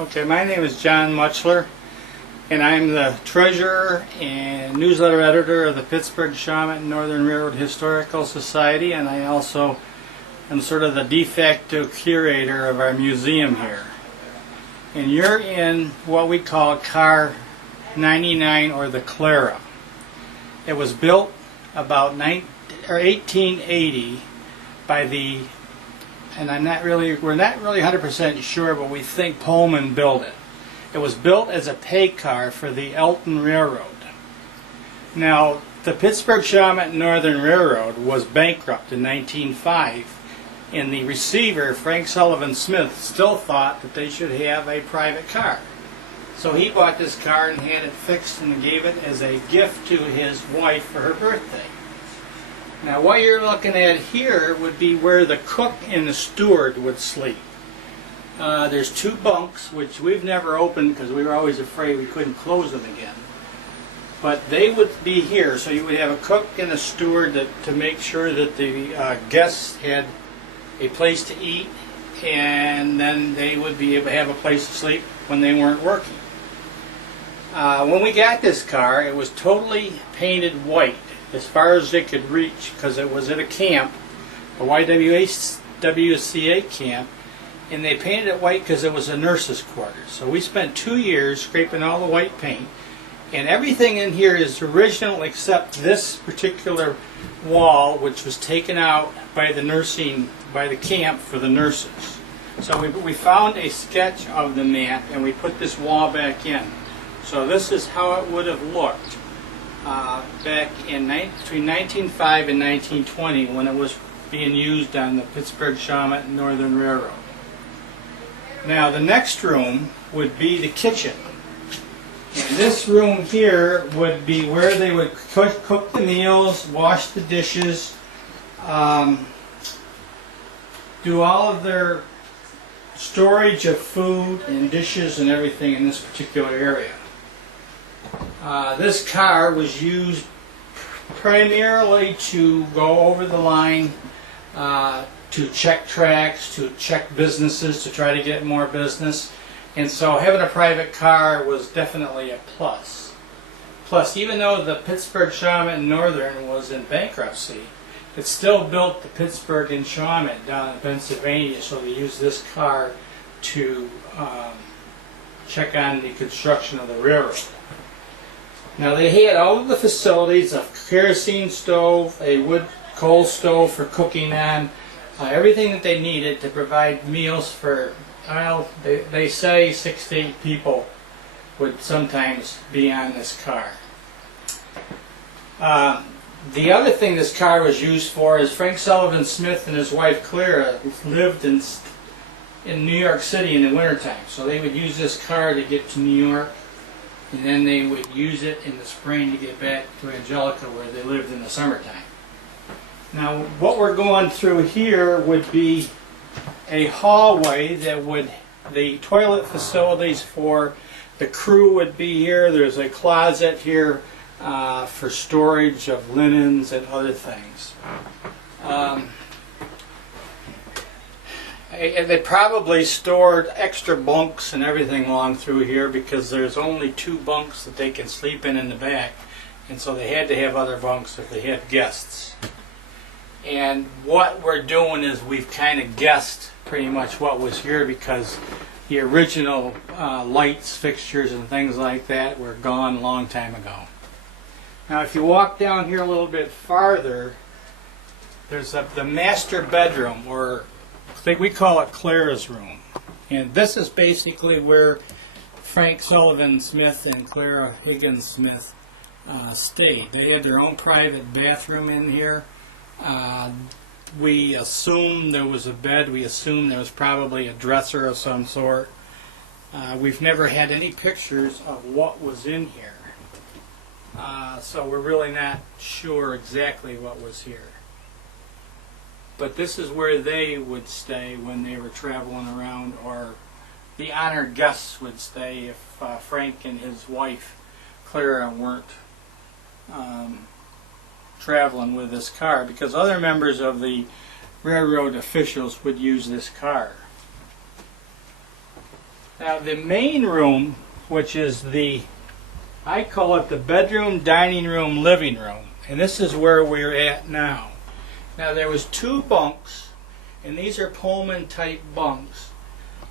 Okay, my name is John Muchler, and I'm the treasurer and newsletter editor of the Pittsburgh Shawmut Northern Railroad Historical Society, and I also am sort of the de facto curator of our museum here. And you're in what we call Car 99, or the Clara. It was built about 1880 by the, and we're not really 100% sure, but we think Pullman built it. It was built as a pay car for the Elton Railroad. Now, the Pittsburgh Shawmut Northern Railroad was bankrupt in 1905, and the receiver, Frank Sullivan Smith, still thought that they should have a private car. So he bought this car and had it fixed and gave it as a gift to his wife for her birthday. Now, what you're looking at here would be where the cook and the steward would sleep. There's two bunks, which we've never opened because we were always afraid we couldn't close them again. But they would be here, so you would have a cook and a steward to make sure that the guests had a place to eat, and then they would be able to have a place to sleep when they weren't working. When we got this car, it was totally painted white as far as they could reach, because it was at a camp, a YWCA camp, and they painted it white because it was a nurse's quarters. So we spent 2 years scraping all the white paint, and everything in here is original except this particular wall, which was taken out by the camp for the nurses. So we found a sketch of the map and we put this wall back in. So this is how it would have looked back in between 1905 and 1920 when it was being used on the Pittsburgh Shawmut Northern Railroad. Now the next room would be the kitchen. And this room here would be where they would cook the meals, wash the dishes, do all of their storage of food and dishes and everything in this particular area. This car was used primarily to go over the line, to check tracks, to check businesses, to try to get more business. And so having a private car was definitely a plus. Plus, even though the Pittsburgh Shawmut Northern was in bankruptcy, it still built the Pittsburgh and Shawmut down in Pennsylvania, so they used this car to check on the construction of the railroad. Now they had all of the facilities: a kerosene stove, a wood coal stove for cooking on, everything that they needed to provide meals for, well, they say 6 to 8 people would sometimes be on this car. The other thing this car was used for is Frank Sullivan Smith and his wife Clara lived in New York City in the wintertime. So they would use this car to get to New York, and then they would use it in the spring to get back to Angelica where they lived in the summertime. Now what we're going through here would be a hallway that would, the toilet facilities for the crew would be here. There's a closet here for storage of linens and other things. They probably stored extra bunks and everything along through here because there's only 2 bunks that they can sleep in the back, and so they had to have other bunks if they had guests. And what we're doing is we've kind of guessed pretty much what was here because the original lights, fixtures, and things like that were gone a long time ago. Now if you walk down here a little bit farther, there's the master bedroom, or I think we call it Clara's room. And this is basically where Frank Sullivan Smith and Clara Higgins Smith stayed. They had their own private bathroom in here. We assume there was a bed. We assume there was probably a dresser of some sort. We've never had any pictures of what was in here. So we're really not sure exactly what was here. But this is where they would stay when they were traveling around, or the honored guests would stay if Frank and his wife Clara weren't traveling with this car, because other members of the railroad officials would use this car. Now the main room, which is I call it the bedroom, dining room, living room, and this is where we're at now. Now there was 2 bunks, and these are Pullman type bunks.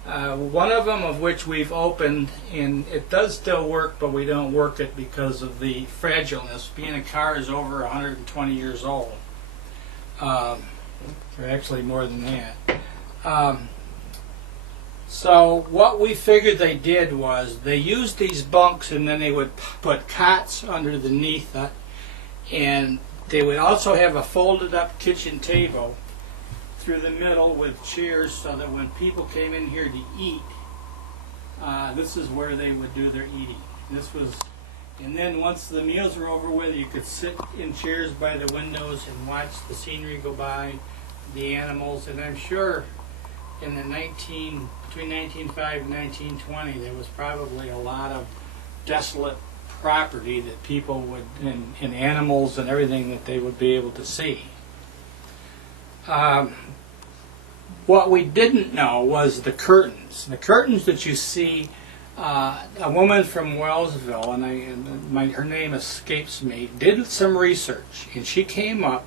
One of them of which we've opened, and it does still work, but we don't work it because of the fragileness. Being a car is over 120 years old. Or actually more than that. So what we figured they did was they used these bunks, and then they would put cots underneath it, and they would also have a folded up kitchen table through the middle with chairs, so that when people came in here to eat, this is where they would do their eating. And then once the meals were over with, you could sit in chairs by the windows and watch the scenery go by, the animals. And I'm sure in the between 1905 and 1920, there was probably a lot of desolate property that people would, and animals and everything that they would be able to see. What we didn't know was the curtains. The curtains that you see, a woman from Wellsville, and her name escapes me, did some research, and she came up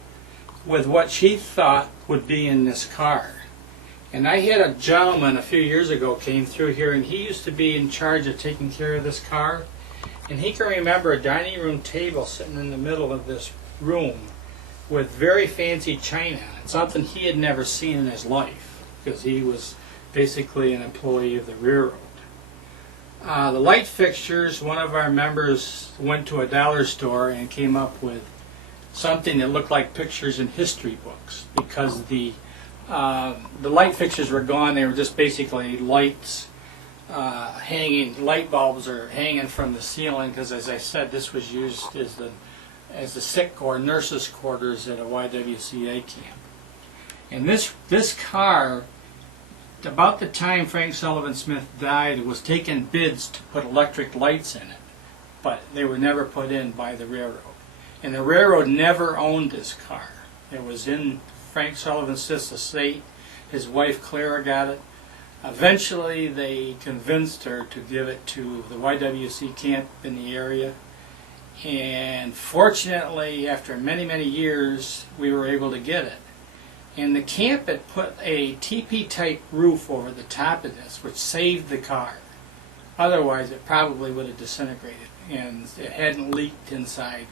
with what she thought would be in this car. And I had a gentleman a few years ago came through here, and he used to be in charge of taking care of this car, and he can remember a dining room table sitting in the middle of this room with very fancy china on it, something he had never seen in his life, because he was basically an employee of the railroad. The light fixtures, one of our members went to a dollar store and came up with something that looked like pictures in history books, because the light fixtures were gone. They were just basically lights hanging, light bulbs are hanging from the ceiling, because as I said, this was used as the sick or nurses' quarters at a YWCA camp. And this car, about the time Frank Sullivan Smith died, was taking bids to put electric lights in it, but they were never put in by the railroad. And the railroad never owned this car. It was in Frank Sullivan Smith's estate. His wife Clara got it. Eventually they convinced her to give it to the YWC camp in the area. And fortunately, after many, many years, we were able to get it. And the camp had put a teepee-type roof over the top of this, which saved the car. Otherwise, it probably would have disintegrated, and it hadn't leaked inside.